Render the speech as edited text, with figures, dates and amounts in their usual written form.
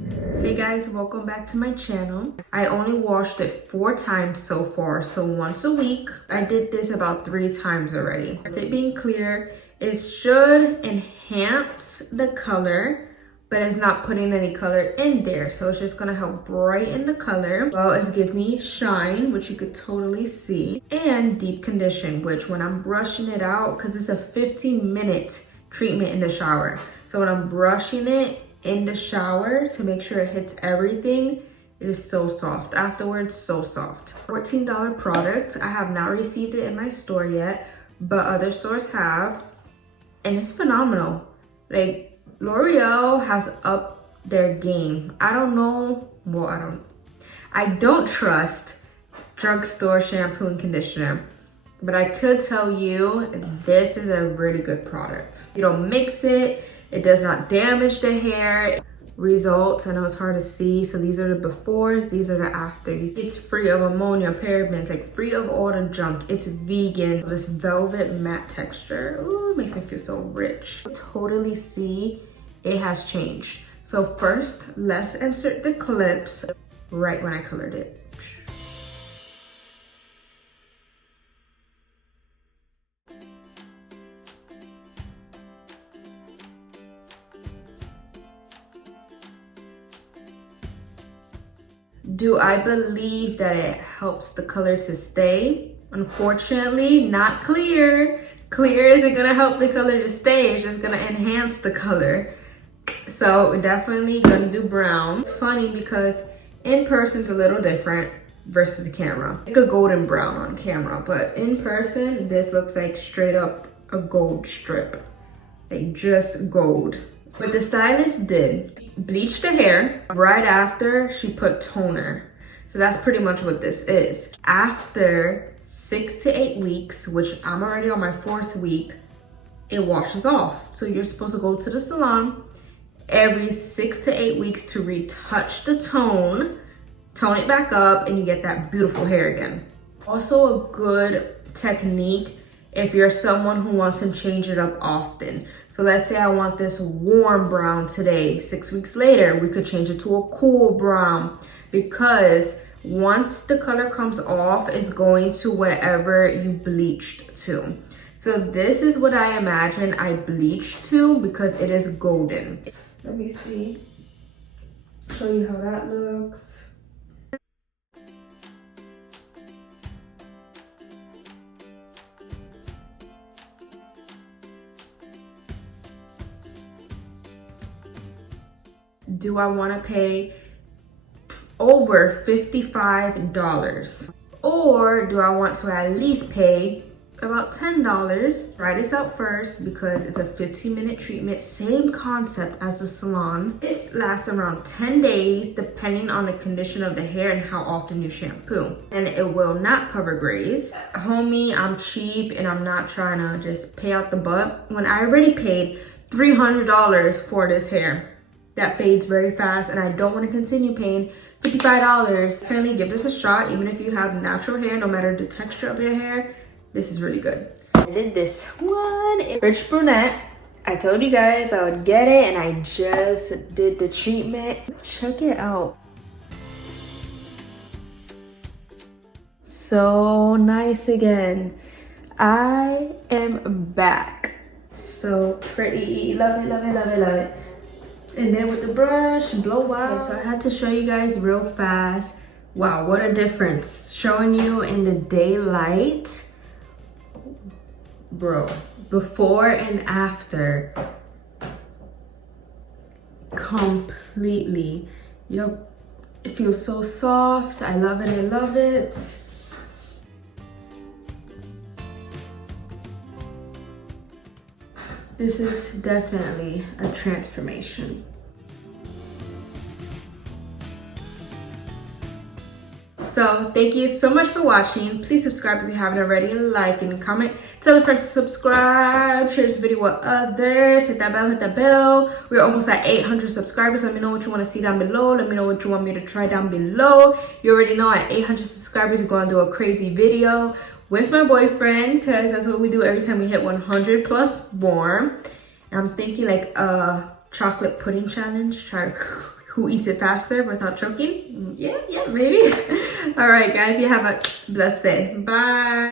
Hey guys, welcome back to my channel. I only washed it 4 times so far, so once a week. I did this about 3 times already. With it being clear, it should enhance the color, but it's not putting any color in there. So it's just gonna help brighten the color, as well as give me shine, which you could totally see, and deep condition, which when I'm brushing it out, because it's a 15-minute treatment in the shower. So when I'm brushing it in the shower to make sure it hits everything, it is so soft. Afterwards, so soft. $14 product. I have not received it in my store yet, but other stores have, and it's phenomenal. Like, L'Oreal has upped their game. I don't know, well, I don't trust drugstore shampoo and conditioner, but I could tell you this is a really good product. You don't mix it, it does not damage the hair. Results, I know it's hard to see, so these are the befores, these are the afters. It's free of ammonia, parabens, like free of all the junk. It's vegan. This velvet matte texture, ooh, makes me feel so rich. Totally see it has changed. So first, let's insert the clips right when I colored it. Do I believe that it helps the color to stay? Unfortunately, not clear. Clear isn't gonna help the color to stay, it's just gonna enhance the color. So we're definitely gonna do brown. It's funny because in person it's a little different versus the camera. Like a golden brown on camera, but in person, this looks like straight up a gold strip. Like just gold. What the stylist did, bleached the hair. Right after, she put toner. So that's pretty much what this is. After 6 to 8 weeks, which I'm already on my 4th week, it washes off. So you're supposed to go to the salon every 6 to 8 weeks to retouch the tone it back up, and you get that beautiful hair again. Also a good technique if you're someone who wants to change it up often. So let's say I want this warm brown today. 6 weeks later, we could change it to a cool brown, because once the color comes off, it's going to whatever you bleached to. So this is what I imagine I bleached to, because it is golden. Let me see, show you how that looks. Do I want to pay over $55? Or do I want to at least pay about $10? Try this out first because it's a 15-minute treatment, same concept as the salon. This lasts around 10 days depending on the condition of the hair and how often you shampoo. And it will not cover grays. Homie, I'm cheap and I'm not trying to just pay out the butt when I already paid $300 for this hair. That fades very fast and I don't want to continue paying $55. Definitely give this a shot, even if you have natural hair, no matter the texture of your hair. This is really good. I did this one, Rich Brunette. I told you guys I would get it and I just did the treatment. Check it out. So nice again. I am back. So pretty, love it, love it, love it, love it. And then with the brush, blow out. Okay, so I had to show you guys real fast. Wow, what a difference. Showing you in the daylight. Bro, before and after. Completely. Yup, it feels so soft. I love it, I love it. This is definitely a transformation. So thank you so much for watching. Please subscribe if you haven't already, like and comment. Tell your friends to subscribe, share this video with others, hit that bell. We're almost at 800 subscribers. Let me know what you want to see down below. Let me know what you want me to try down below. You already know at 800 subscribers, we're going to do a crazy video with my boyfriend, because that's what we do every time we hit 100 plus more. And I'm thinking like a chocolate pudding challenge. Try to who eats it faster without choking? Yeah, maybe. All right, guys, you have a blessed day. Bye.